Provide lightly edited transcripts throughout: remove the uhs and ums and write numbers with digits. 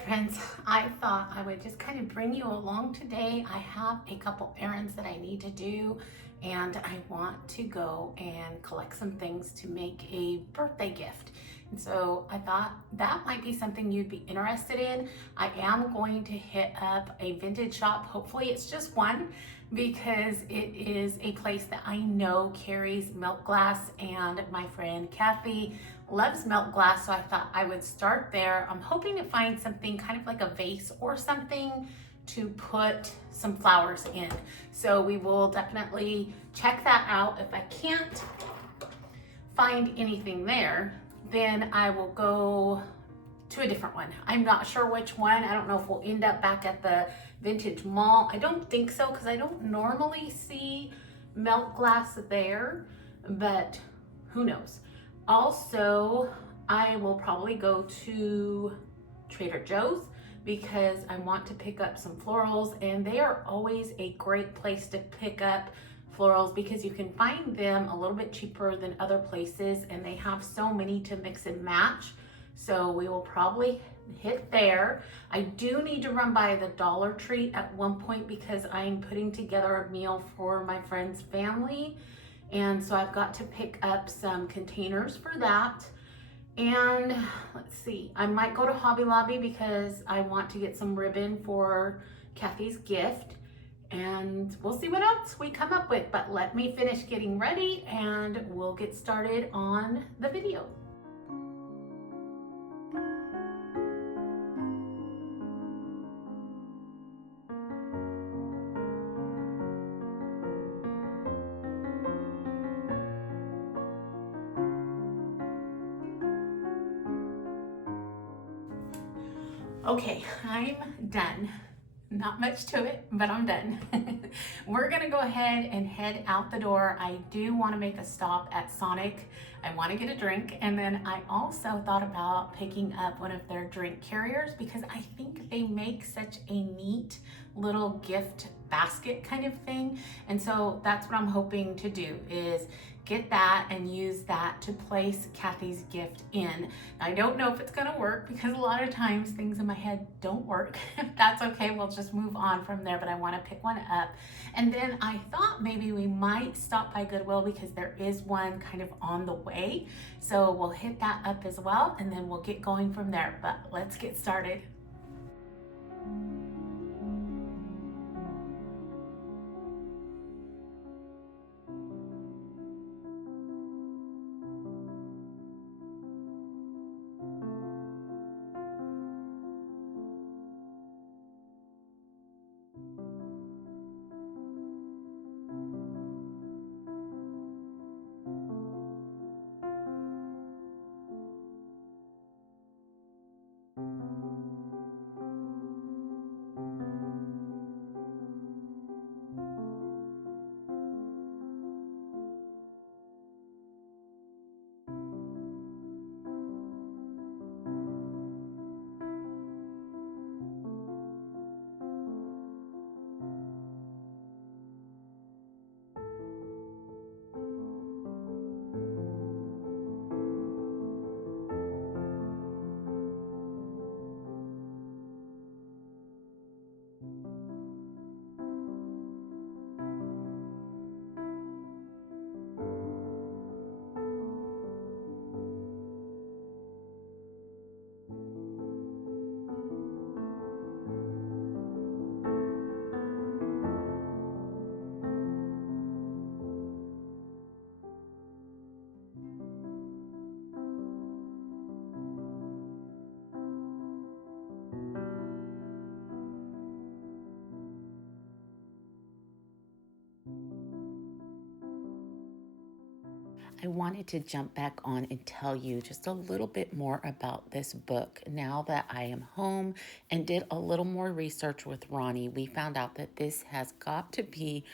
right, friends, I thought I would just kind of bring you along today. I have a couple errands that I need to do, and I want to go and collect some things to make a birthday gift. And so I thought that might be something you'd be interested in. I am going to hit up a vintage shop. Hopefully it's just one, because it is a place that I know carries milk glass, and my friend Kathy loves milk glass, so I thought I would start there. I'm hoping to find something kind of like a vase or something to put some flowers in. So we will definitely check that out. If I can't find anything there, then I will go to a different one. I'm not sure which one. I don't know if we'll end up back at the vintage mall. I don't think so, because I don't normally see milk glass there, but who knows. Also, I will probably go to Trader Joe's because I want to pick up some florals, and they are always a great place to pick up florals because you can find them a little bit cheaper than other places, and they have so many to mix and match. So we will probably hit there. I do need to run by the Dollar Tree at one point because I'm putting together a meal for my friend's family. And so I've got to pick up some containers for that. And let's see, I might go to Hobby Lobby because I want to get some ribbon for Kathy's gift. And we'll see what else we come up with. But let me finish getting ready and we'll get started on the video. Okay, I'm done. Not much to it, but I'm done. We're gonna go ahead and head out the door. I do wanna make a stop at Sonic. I wanna get a drink, and then I also thought about picking up one of their drink carriers because I think they make such a neat little gift basket kind of thing. And so that's what I'm hoping to do, is get that and use that to place Kathy's gift in. I don't know if it's gonna work because a lot of times things in my head don't work. If that's okay, we'll just move on from there, but I wanna pick one up. And then I thought maybe we might stop by Goodwill because there is one kind of on the way. So we'll hit that up as well, and then we'll get going from there. But let's get started. I wanted to jump back on and tell you just a little bit more about this book. Now that I am home and did a little more research with Ronnie, we found out that this has got to be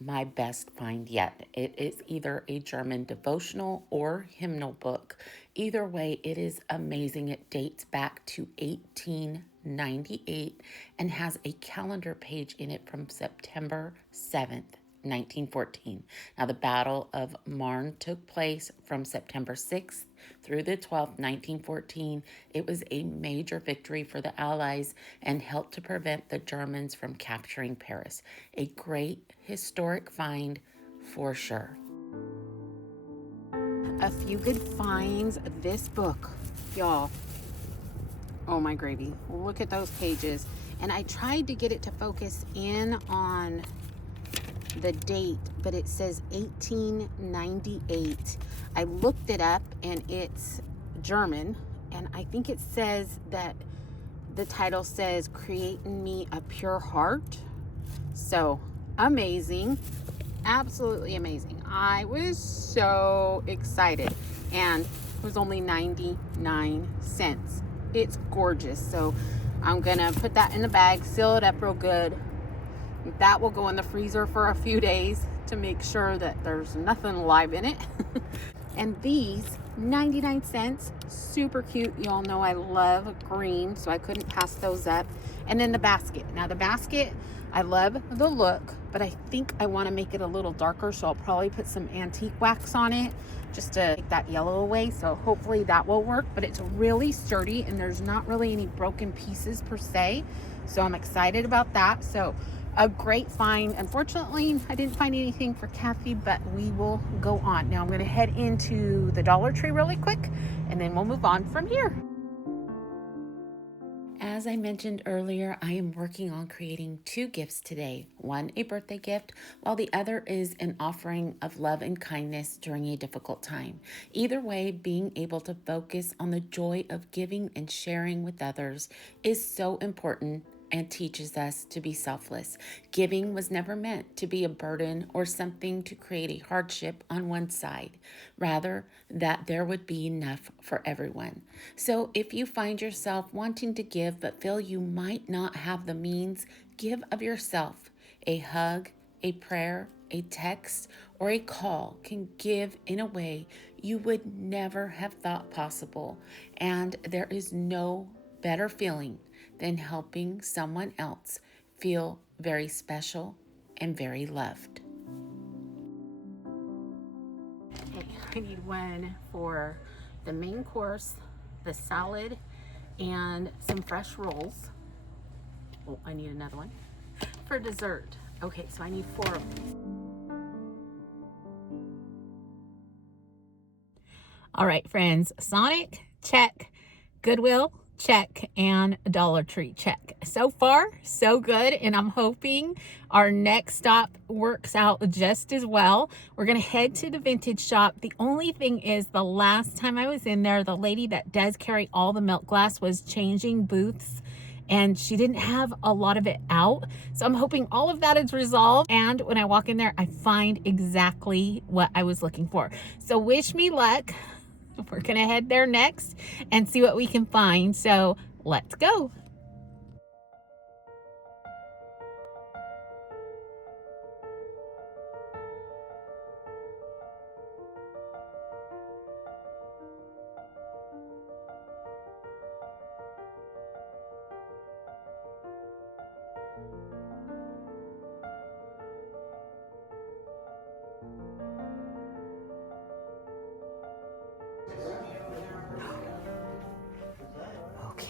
my best find yet. It is either a German devotional or hymnal book. Either way, it is amazing. It dates back to 1898 and has a calendar page in it from September 7th. 1914. Now, the Battle of Marne took place from September 6th through the 12th, 1914. It was a major victory for the Allies and helped to prevent the Germans from capturing Paris. A great historic find for sure. A few good finds. This book, y'all. Oh my gravy. Look at those pages. And I tried to get it to focus in on the date, but it says 1898. I looked it up and it's German, and I think it says that the title says "Create in Me a Pure Heart." So amazing, absolutely amazing. I was so excited, and it was only 99 cents. It's gorgeous. So I'm gonna put that in the bag, seal it up real good. That will go in the freezer for a few days to make sure that there's nothing live in it. And these 99 cents, super cute. Y'all know I love green, so I couldn't pass those up. And then the basket. Now the basket, I love the look, but I think I want to make it a little darker, so I'll probably put some antique wax on it just to take that yellow away. So hopefully that will work, but it's really sturdy and there's not really any broken pieces per se. So I'm excited about that. So a great find. Unfortunately, I didn't find anything for Kathy, but we will go on. Now I'm going to head into the Dollar Tree really quick, and then we'll move on from here. As I mentioned earlier, I am working on creating 2 gifts today. One, a birthday gift, while the other is an offering of love and kindness during a difficult time. Either way, being able to focus on the joy of giving and sharing with others is so important and teaches us to be selfless. Giving was never meant to be a burden or something to create a hardship on one side, rather that there would be enough for everyone. So if you find yourself wanting to give but feel you might not have the means, give of yourself. A hug, a prayer, a text, or a call can give in a way you would never have thought possible, and there is no better feeling than helping someone else feel very special and very loved. Okay, I need one for the main course, the salad, and some fresh rolls. Oh, I need another one for dessert. Okay, so I need 4 of these. All right, friends, Sonic, check. Goodwill, check, and Dollar Tree, check. So far, so good, and I'm hoping our next stop works out just as well. We're gonna head to the vintage shop. The only thing is, the last time I was in there, the lady that does carry all the milk glass was changing booths, and she didn't have a lot of it out. So I'm hoping all of that is resolved, and when I walk in there, I find exactly what I was looking for. So wish me luck. We're gonna head there next and see what we can find. So let's go.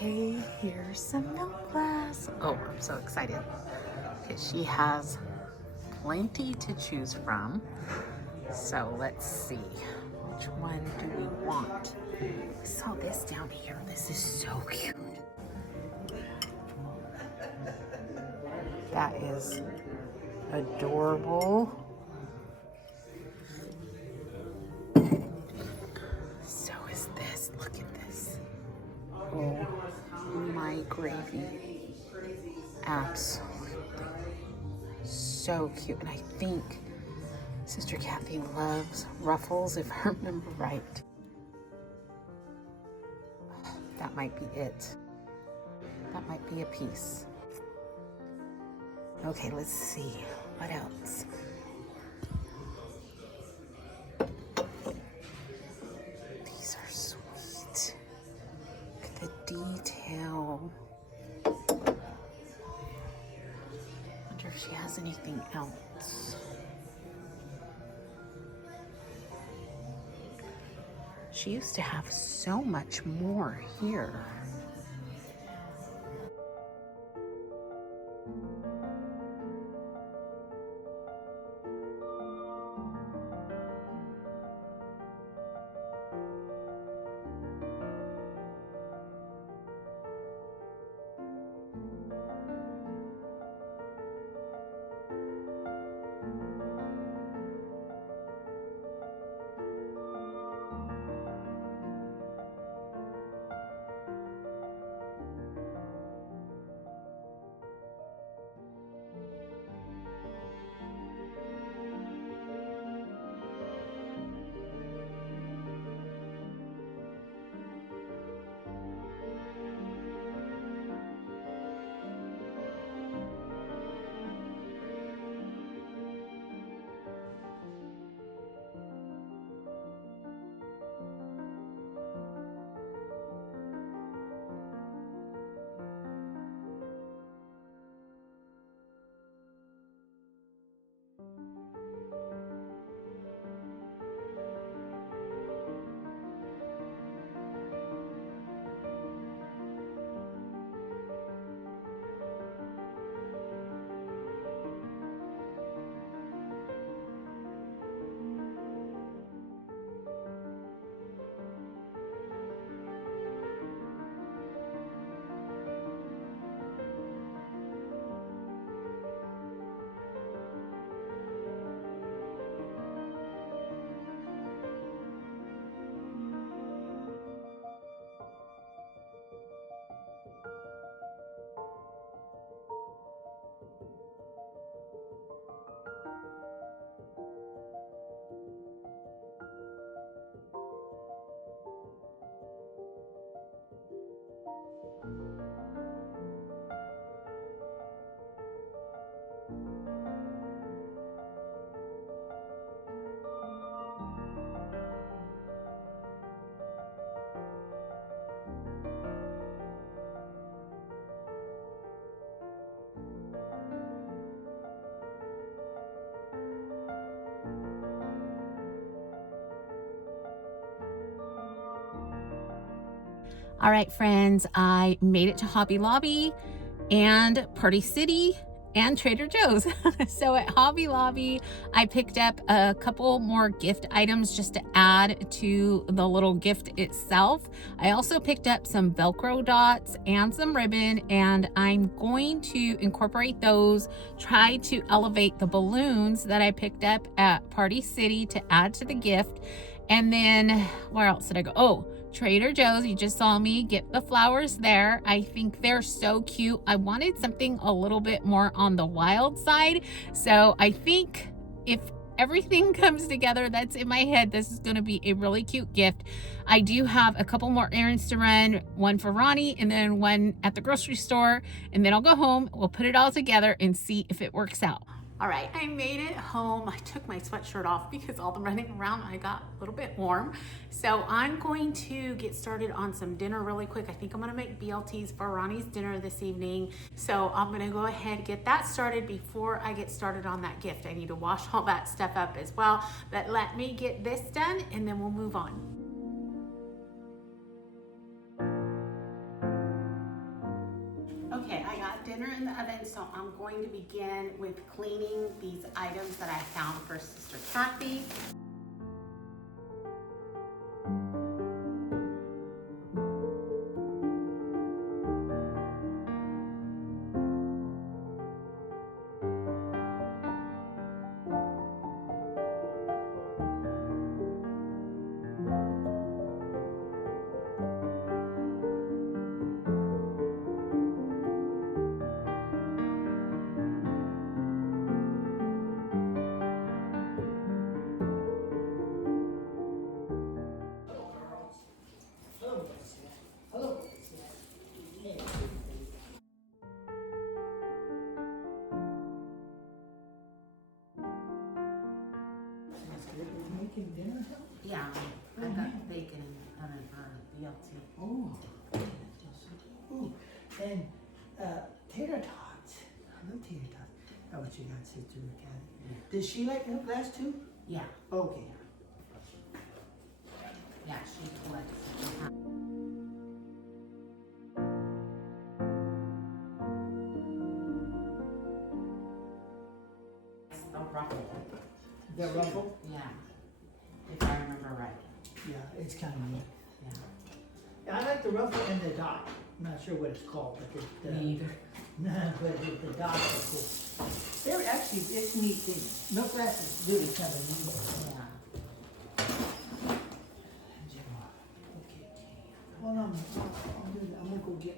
Okay, here's some milk glass. Oh, I'm so excited because she has plenty to choose from. So let's see, which one do we want? I saw this down here. This is so cute. That is adorable. So is this. Look at this. Oh my gravy. Absolutely. So cute. And I think Sister Kathy loves ruffles, if I remember right. That might be it. That might be a piece. Okay, let's see. What else? These are sweet. Look at the detail. Wonder if she has anything else. She used to have so much more here. All right, friends, I made it to Hobby Lobby and Party City and Trader Joe's. So at Hobby Lobby, I picked up a couple more gift items just to add to the little gift itself. I also picked up some Velcro dots and some ribbon, and I'm going to incorporate those, try to elevate the balloons that I picked up at Party City to add to the gift. And then where else did I go? Oh, Trader Joe's, you just saw me get the flowers there. I think they're so cute. I wanted something a little bit more on the wild side. So I think if everything comes together that's in my head, this is going to be a really cute gift. I do have a couple more errands to run, one for Ronnie and then one at the grocery store, and then I'll go home. We'll put it all together and see if it works out. All right, I made it home. I took my sweatshirt off because all the running around, I got a little bit warm. So I'm going to get started on some dinner really quick. I think I'm gonna make BLTs for Ronnie's dinner this evening. So I'm gonna go ahead and get that started before I get started on that gift. I need to wash all that stuff up as well. But let me get this done and then we'll move on. Okay, I got dinner in the oven, so I'm going to begin with cleaning these items that I found for Sister Kathy. Making dinner? Yeah, I got bacon in the oven for BLT. Oh, ooh, and tater tots. I love tater tots. That's what you got, Sister Kathy. Does she like her glass too? Yeah. Okay. Yeah, she collects. It's the ruffle. The ruffle? Yeah, if I remember right. Yeah, it's kind of neat. Yeah. Yeah, I like the ruffle and the dot. I'm not sure what it's called, but the, Me either. no, but the dots are cool. They're actually, it's neat thing. Milk grass is really kind of neat. Yeah. Okay. Hold on, I'm gonna go get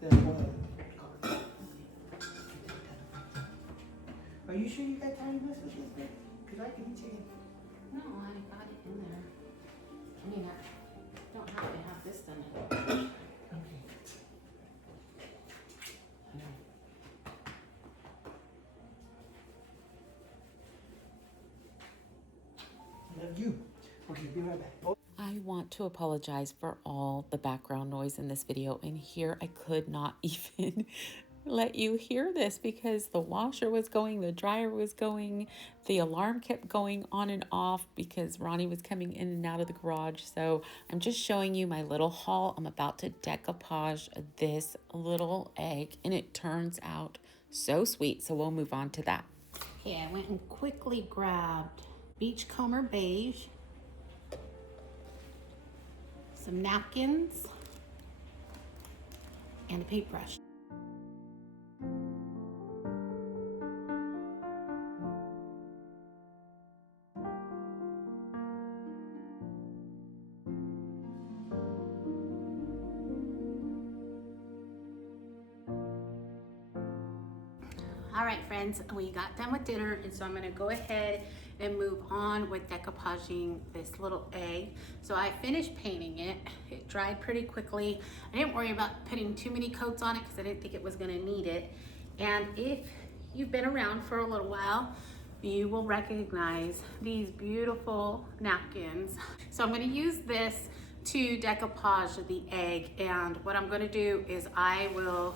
the oil card. Are you sure you got time to mess with this thing? Because I can take it. No, I got it in there. I mean, I don't have to have this done yet. Okay. Love you. Okay, be right back. Oh. I want to apologize for all the background noise in this video, and here I could not even let you hear this because the washer was going, the dryer was going, the alarm kept going on and off because Ronnie was coming in and out of the garage. So I'm just showing you my little haul. I'm about to decoupage this little egg, and it turns out so sweet. So we'll move on to that. Okay, I went and quickly grabbed Beachcomber Beige, some napkins, and a paintbrush. All right, friends, we got done with dinner, and so I'm gonna go ahead and move on with decoupaging this little egg. So I finished painting it. It dried pretty quickly. I didn't worry about putting too many coats on it because I didn't think it was gonna need it. And if you've been around for a little while, you will recognize these beautiful napkins. So I'm gonna use this to decoupage the egg, and what I'm gonna do is I will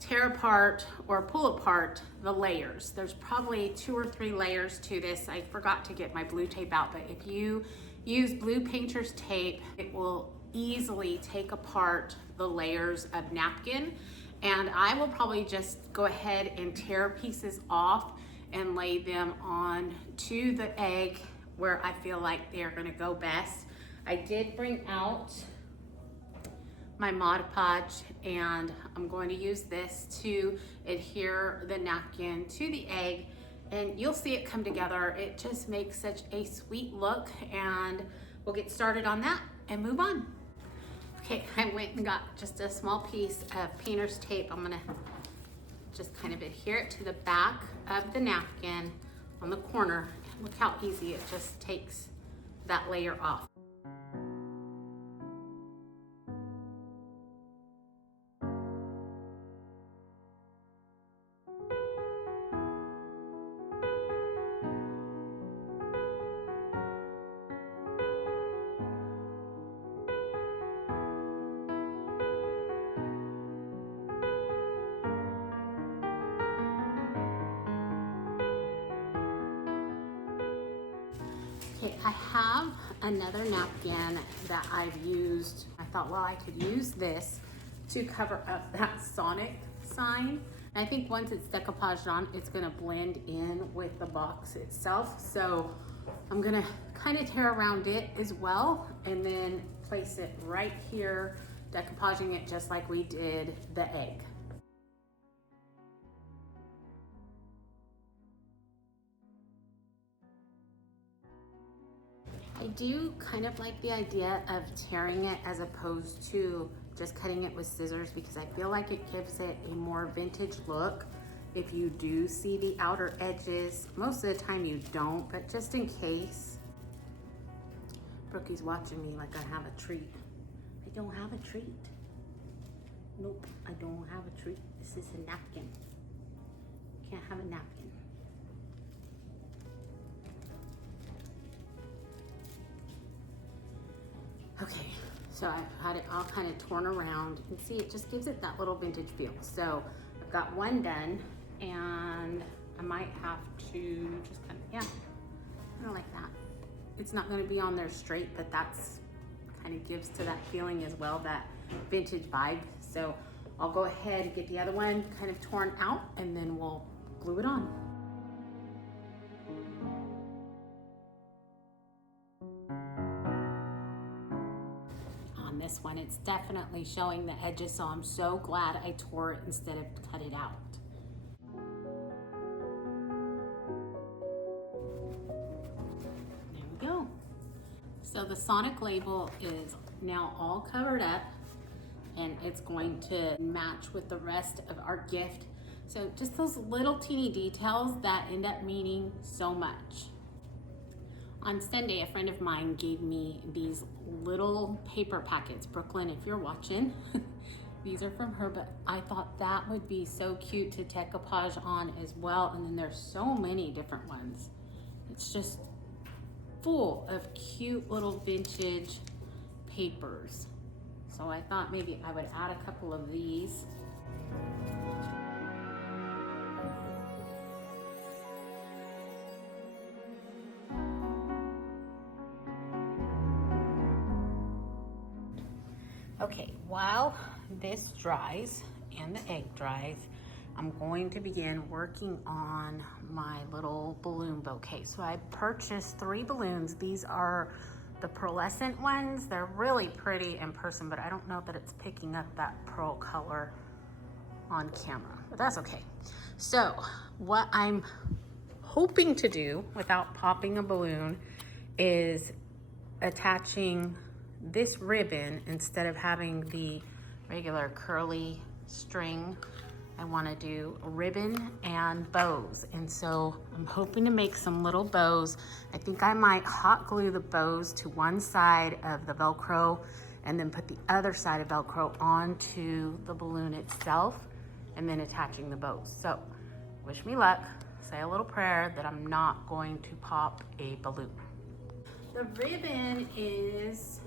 tear apart or pull apart the layers. There's probably 2 or 3 layers to this. I forgot to get my blue tape out, but if you use blue painter's tape, it will easily take apart the layers of napkin. And I will probably just go ahead and tear pieces off and lay them on to the egg where I feel like they're gonna go best. I did bring out my Mod Podge, and I'm going to use this to adhere the napkin to the egg, and you'll see it come together. It just makes such a sweet look, and we'll get started on that and move on. Okay, I went and got just a small piece of painter's tape. I'm gonna just kind of adhere it to the back of the napkin on the corner. Look how easy it just takes that layer off. Okay, I have another napkin that I've used. I thought, well, I could use this to cover up that Sonic sign. And I think once it's decoupaged on, it's gonna blend in with the box itself. So I'm gonna kind of tear around it as well and then place it right here, decoupaging it just like we did the egg. I do kind of like the idea of tearing it as opposed to just cutting it with scissors because I feel like it gives it a more vintage look. If you do see the outer edges, most of the time you don't, but just in case. Brookie's watching me like I have a treat. I don't have a treat. Nope, I don't have a treat. This is a napkin. Can't have a napkin. Okay, so I've had it all kind of torn around. You can see it just gives it that little vintage feel. So I've got one done, and I might have to just kind of, yeah, kind of like that. it's not going to be on there straight, but that's kind of gives to that feeling as well, that vintage vibe. So I'll go ahead and get the other one kind of torn out, and then we'll glue it on. On this one, it's definitely showing the edges, so I'm so glad I tore it instead of cut it out. There we go. So the Sonic label is now all covered up, and it's going to match with the rest of our gift. So just those little teeny details that end up meaning so much. On Sunday, a friend of mine gave me these little paper packets. Brooklyn, if you're watching, these are from her, but I thought that would be so cute to decoupage on as well. And then there's so many different ones. It's just full of cute little vintage papers. So I thought maybe I would add a couple of these. Okay, while this dries and the egg dries, I'm going to begin working on my little balloon bouquet. So I purchased 3 balloons. These are the pearlescent ones. They're really pretty in person, but I don't know that it's picking up that pearl color on camera, but that's okay. So what I'm hoping to do without popping a balloon is attaching this ribbon instead of having the regular curly string. I want to do a ribbon and bows, and so I'm hoping to make some little bows. I think I might hot glue the bows to one side of the Velcro and then put the other side of Velcro onto the balloon itself and then attaching the bows. So wish me luck. Say a little prayer that I'm not going to pop a balloon. The ribbon is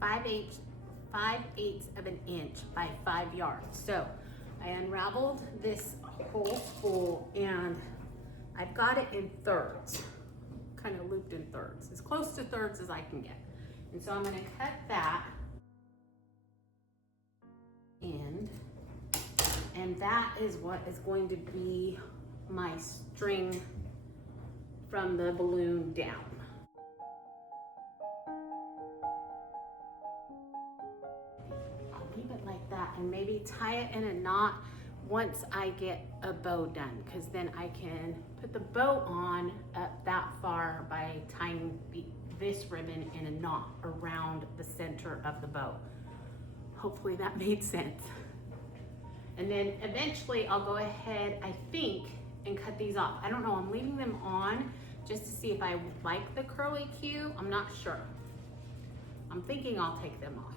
5/8 of an inch by 5 yards. So I unraveled this whole spool and I've got it in thirds, kind of looped in thirds, as close to thirds as I can get. And so I'm going to cut that end, and that is what is going to be my string from the balloon down. Leave it like that and maybe tie it in a knot once I get a bow done, because then I can put the bow on up that far by tying this ribbon in a knot around the center of the bow. Hopefully that made sense. And then eventually I'll go ahead, I think, and cut these off. I don't know, I'm leaving them on just to see if I like the curly Q. I'm not sure. I'm thinking I'll take them off.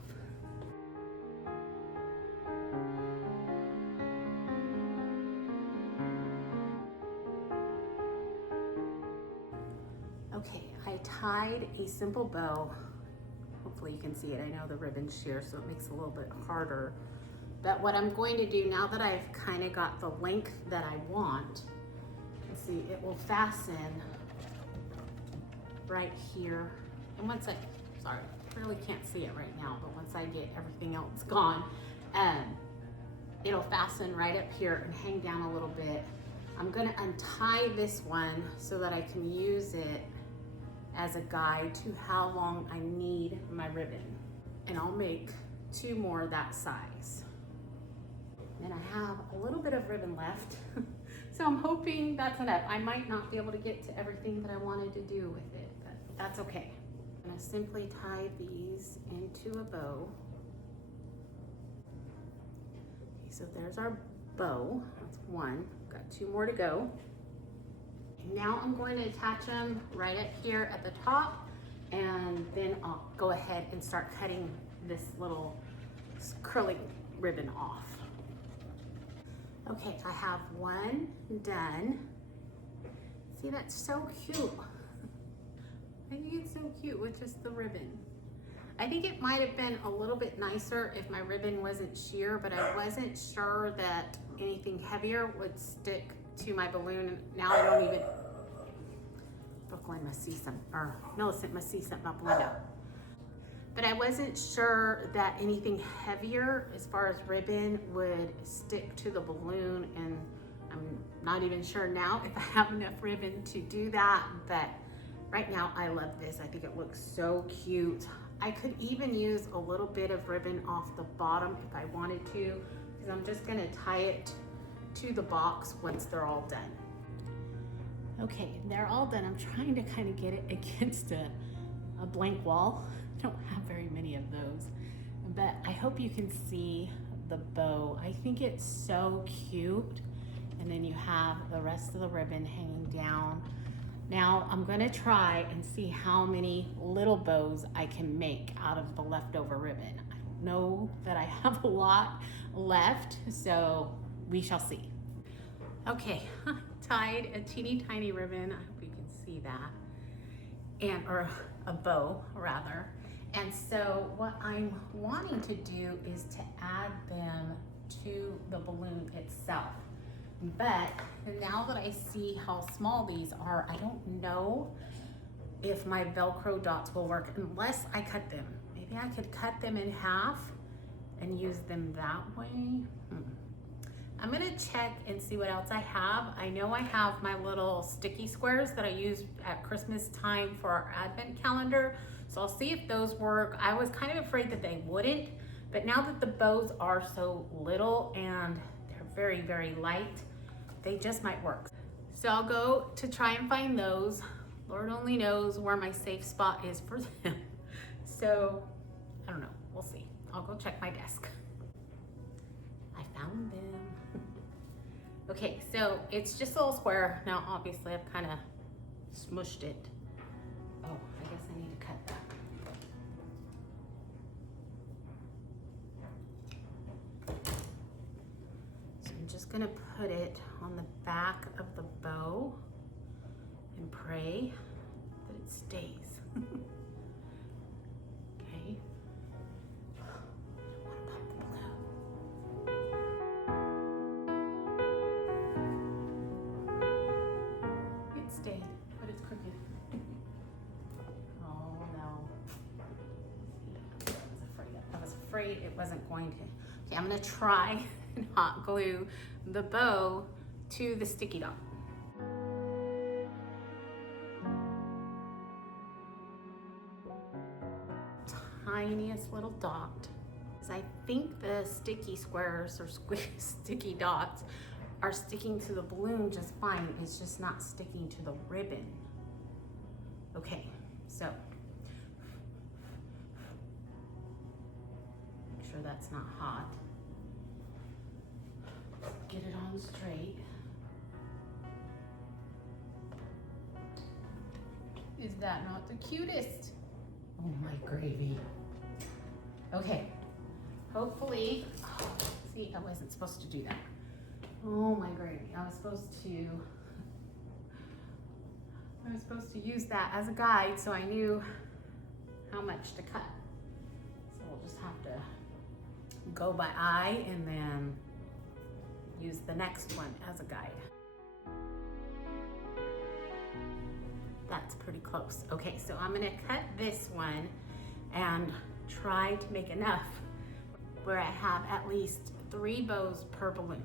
Okay, I tied a simple bow. Hopefully you can see it. I know the ribbon's sheer, so it makes it a little bit harder. But what I'm going to do now that I've kind of got the length that I want, let's see, it will fasten right here. And once sorry, I really can't see it right now, but once I get everything else gone, it'll fasten right up here and hang down a little bit. I'm gonna untie this one so that I can use it as a guide to how long I need my ribbon. And I'll make 2 more that size. And I have a little bit of ribbon left. So I'm hoping that's enough. I might not be able to get to everything that I wanted to do with it, but that's okay. I'm gonna simply tie these into a bow. Okay, so there's our bow, that's 1. Got 2 more to go. Now I'm going to attach them right up here at the top, and then I'll go ahead and start cutting this little curly ribbon off. Okay, I have 1 done. See, that's so cute. I think it's so cute with just the ribbon. I think it might have been a little bit nicer if my ribbon wasn't sheer, but I wasn't sure that anything heavier would stick to my balloon. Now I don't even, Glenn must see some, or Millicent must see something out the window. But I wasn't sure that anything heavier as far as ribbon would stick to the balloon, and I'm not even sure now if I have enough ribbon to do that, but right now I love this. I think it looks so cute. I could even use a little bit of ribbon off the bottom if I wanted to, because I'm just gonna tie it to the box once they're all done. Okay, they're all done. I'm trying to kind of get it against a blank wall. I don't have very many of those, but I hope you can see the bow. I think it's so cute. And then you have the rest of the ribbon hanging down. Now I'm gonna try and see how many little bows I can make out of the leftover ribbon. I don't know that I have a lot left, so we shall see. Okay, I tied a teeny tiny ribbon. I hope you can see that. Or a bow rather. And so what I'm wanting to do is to add them to the balloon itself. But now that I see how small these are, I don't know if my Velcro dots will work unless I cut them. Maybe I could cut them in half and use them that way. I'm gonna check and see what else I have. I know I have my little sticky squares that I use at Christmas time for our advent calendar. So I'll see if those work. I was kind of afraid that they wouldn't, but now that the bows are so little and they're very, very light, they just might work. So I'll go to try and find those. Lord only knows where my safe spot is for them. So I don't know, we'll see. I'll go check my desk. I found them. Okay, so it's just a little square. Now obviously I've kind of smushed it. Oh, I guess I need to cut that. So I'm just gonna put it on the back of the bow and pray that it stays. Okay. What about the balloon? It stayed, but it's crooked. Oh no. I was afraid it wasn't going to. Okay, I'm gonna try and hot glue the bow to the sticky dot. Tiniest little dot. I think the sticky squares or sticky dots are sticking to the balloon just fine. It's just not sticking to the ribbon. Okay, so make sure that's not hot. Get it on straight. Is that not the cutest? Oh my gravy. Okay, hopefully, oh, see, I wasn't supposed to do that. Oh my gravy, I was supposed to use that as a guide so I knew how much to cut. So we'll just have to go by eye and then use the next one as a guide. That's pretty close. Okay, so I'm gonna cut this one and try to make enough where I have at least 3 bows per balloon.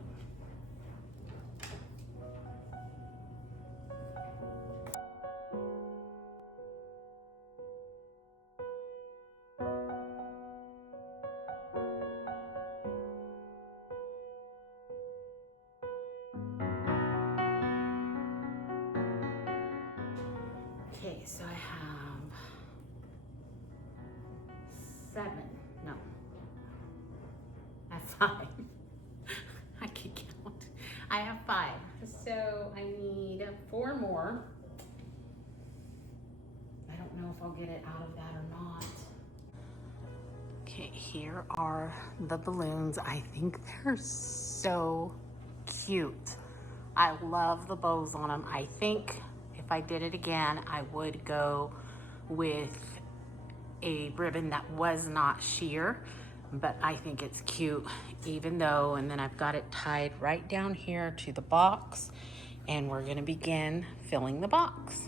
Okay, so I have 7, no, I have 5. I can count. I have 5, so I need 4 more. I don't know if I'll get it out of that or not. Okay, here are the balloons. I think they're so cute. I love the bows on them. I think if I did it again, I would go with a ribbon that was not sheer, but I think it's cute even though, and then I've got it tied right down here to the box, and we're gonna begin filling the box.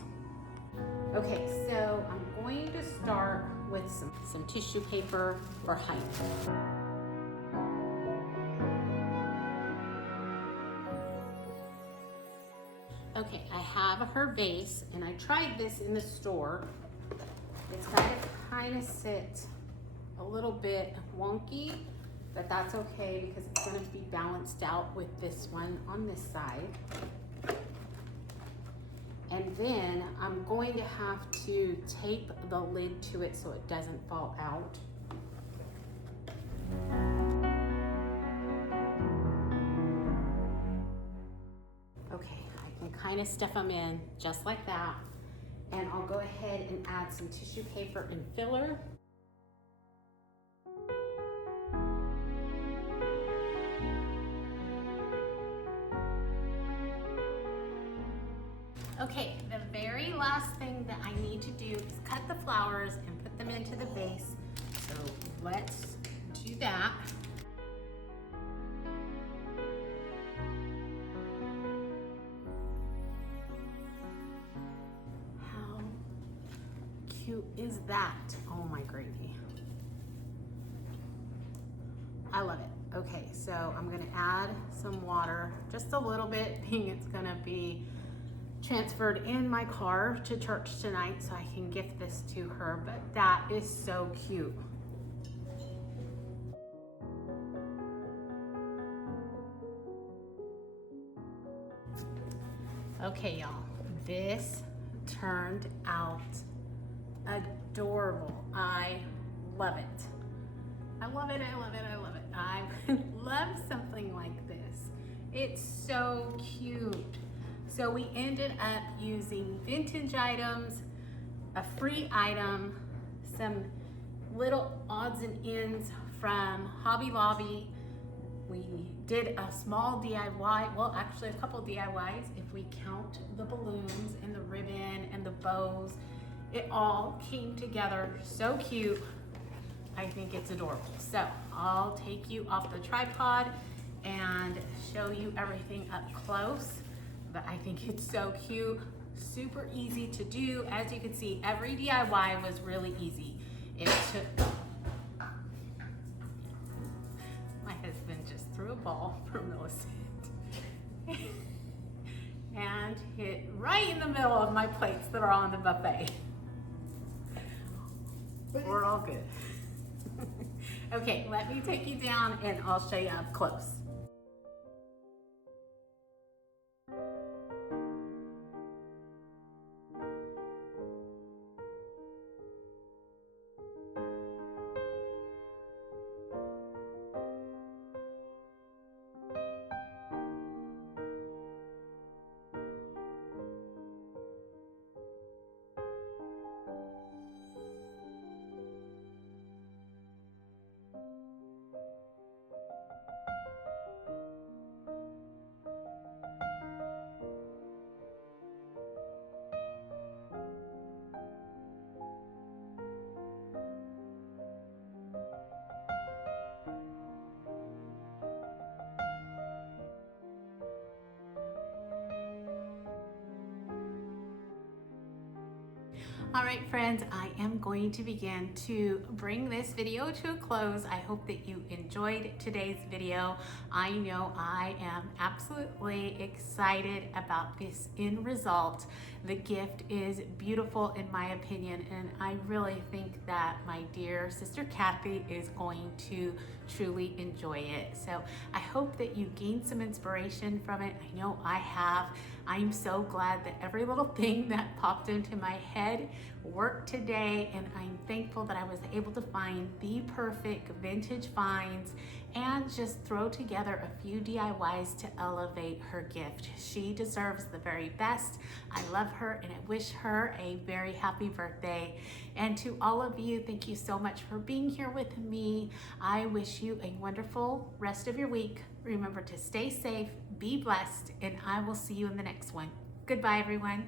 Okay, so I'm going to start with some tissue paper for height. Okay, I have her vase, and I tried this in the store. It's got to kind of sit a little bit wonky, but that's okay because it's going to be balanced out with this one on this side. And then I'm going to have to tape the lid to it so it doesn't fall out. Okay, I can kind of stuff them in just like that. And I'll go ahead and add some tissue paper and filler. Okay, the very last thing that I need to do is cut the flowers and put them into the vase. So let's do that. How cute is that? Oh my gravy. I love it. Okay, so I'm gonna add some water, just a little bit, being it's gonna be transferred in my car to church tonight so I can gift this to her, but that is so cute. Okay, y'all, this turned out adorable. I love it. I love it, I love it, I love it. I love something like this. It's so cute. So we ended up using vintage items, a free item, some little odds and ends from Hobby Lobby. We did a small DIY, well actually a couple DIYs if we count the balloons and the ribbon and the bows. It all came together so cute. I think it's adorable. So I'll take you off the tripod and show you everything up close. But I think it's so cute, super easy to do. As you can see, every DIY was really easy. It took, my husband just threw a ball for Millicent and hit right in the middle of my plates that are on the buffet. We're all good. Okay, let me take you down and I'll show you up close. All right, friends, I am going to begin to bring this video to a close. I hope that you enjoyed today's video. I know I am absolutely excited about this end result. The gift is beautiful in my opinion, and I really think that my dear sister Kathy is going to truly enjoy it. So I hope that you gained some inspiration from it. I know I have. I'm so glad that every little thing that popped into my head worked today, and I'm thankful that I was able to find the perfect vintage finds and just throw together a few DIYs to elevate her gift. She deserves the very best. I love her and I wish her a very happy birthday. And to all of you, thank you so much for being here with me. I wish you a wonderful rest of your week. Remember to stay safe, be blessed, and I will see you in the next one. Goodbye, everyone.